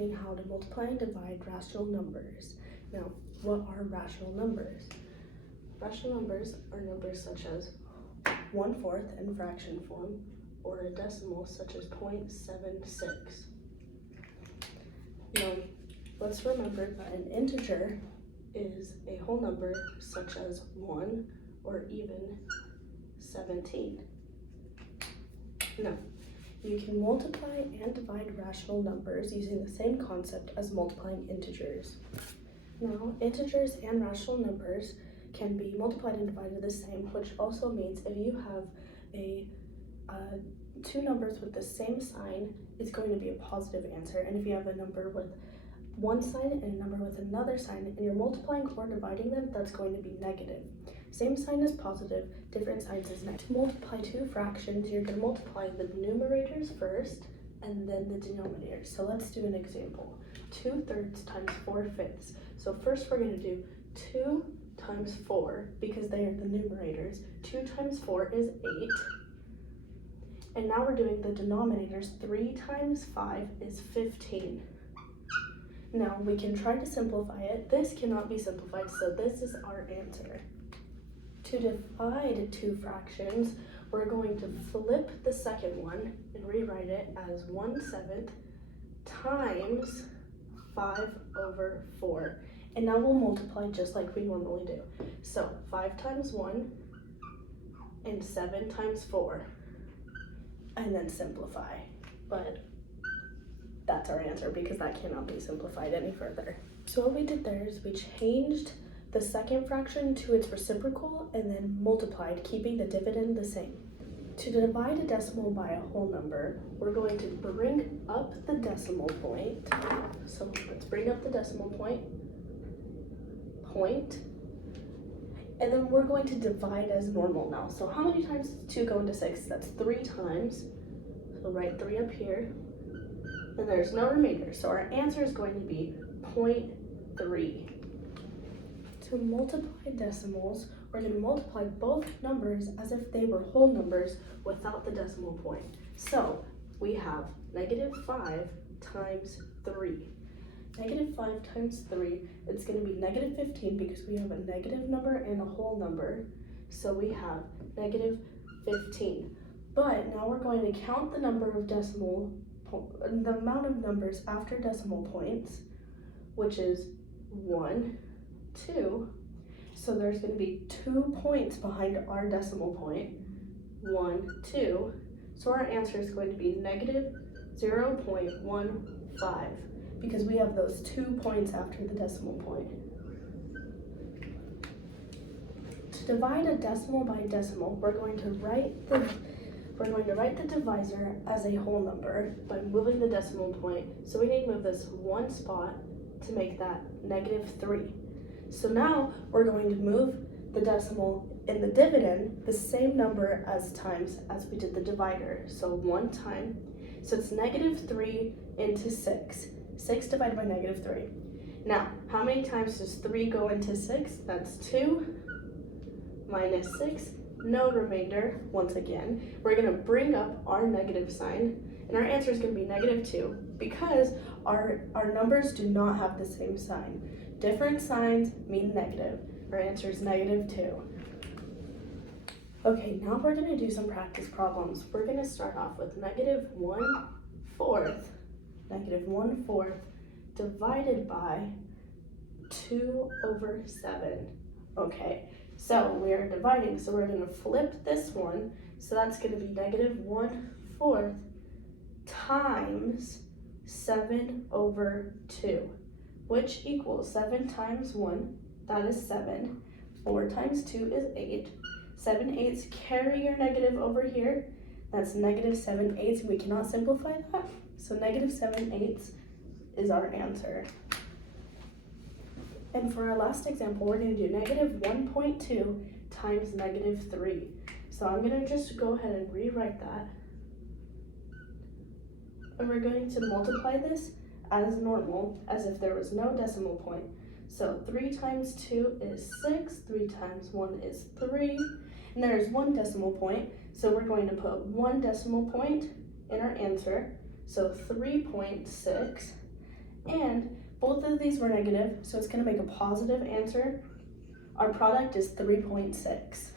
learning how to multiply and divide rational numbers. Now, what are rational numbers? Rational numbers are numbers such as 1/4 in fraction form, or a decimal such as 0.76. Now, let's remember that an integer is a whole number such as 1 or even 17. Now, you can multiply and divide rational numbers using the same concept as multiplying integers. Now, integers and rational numbers can be multiplied and divided the same, which also means if you have two numbers with the same sign, it's going to be a positive answer. And if you have a number with one sign and a number with another sign, and you're multiplying or dividing them, that's going to be negative. Same sign is positive, different signs is negative. To multiply two fractions, you're going to multiply the numerators first and then the denominators. So let's do an example. 2/3 times 4/5. So first we're going to do 2 times 4 because they are the numerators. 2 times 4 is 8. And now we're doing the denominators. 3 times 5 is 15. Now we can try to simplify it. This cannot be simplified, so this is our answer. To divide two fractions, we're going to flip the second one and rewrite it as 1/7 times 5/4. And now we'll multiply just like we normally do. So 5 times 1 and 7 times 4. And then simplify. But that's our answer because that cannot be simplified any further. So what we did there is we changed the second fraction to its reciprocal and then multiplied, keeping the dividend the same. To divide a decimal by a whole number, we're going to bring up the decimal point. So let's bring up the decimal point. And then we're going to divide as normal now. So how many times does 2 go into 6? That's 3 times. So write 3 up here. And there's no remainder. So our answer is going to be 0.3. To multiply decimals, we're going to multiply both numbers as if they were whole numbers without the decimal point. So we have -5 times 3. -5 times 3, it's going to be -15 because we have a negative number and a whole number. So we have -15. But now we're going to count the number of the amount of numbers after decimal points, which is 1, 2. So there's going to be 2 points behind our decimal point. 1, 2. So our answer is going to be -0.15 because we have those 2 points after the decimal point. To divide a decimal by decimal, we're going to write the divisor as a whole number by moving the decimal point. So we need to move this one spot to make that -3. So now we're going to move the decimal in the dividend the same number as times as we did the divider. So 1 time. So it's -3 into 6. 6 divided by -3. Now, how many times does 3 go into 6? That's 2 minus 6. No remainder. Once again, we're going to bring up our negative sign, and our answer is going to be -2 because our numbers do not have the same sign. Different signs mean negative. Our answer is -2. Okay, now we're going to do some practice problems. We're going to start off with -1/4. -1/4 divided by 2/7. Okay. So we are dividing, so we're going to flip this one. So that's going to be -1/4 times 7/2, which equals 7 times 1, that is 7. 4 times 2 is 8. 7/8, carry your negative over here. That's -7/8. We cannot simplify that. So -7/8 is our answer. And for our last example, we're going to do -1.2 times -3. So I'm going to just go ahead and rewrite that. And we're going to multiply this as normal, as if there was no decimal point. So 3 times 2 is 6, 3 times 1 is 3, and there is 1 decimal point. So we're going to put 1 decimal point in our answer, so 3.6. And both of these were negative, so it's going to make a positive answer. Our product is 3.6.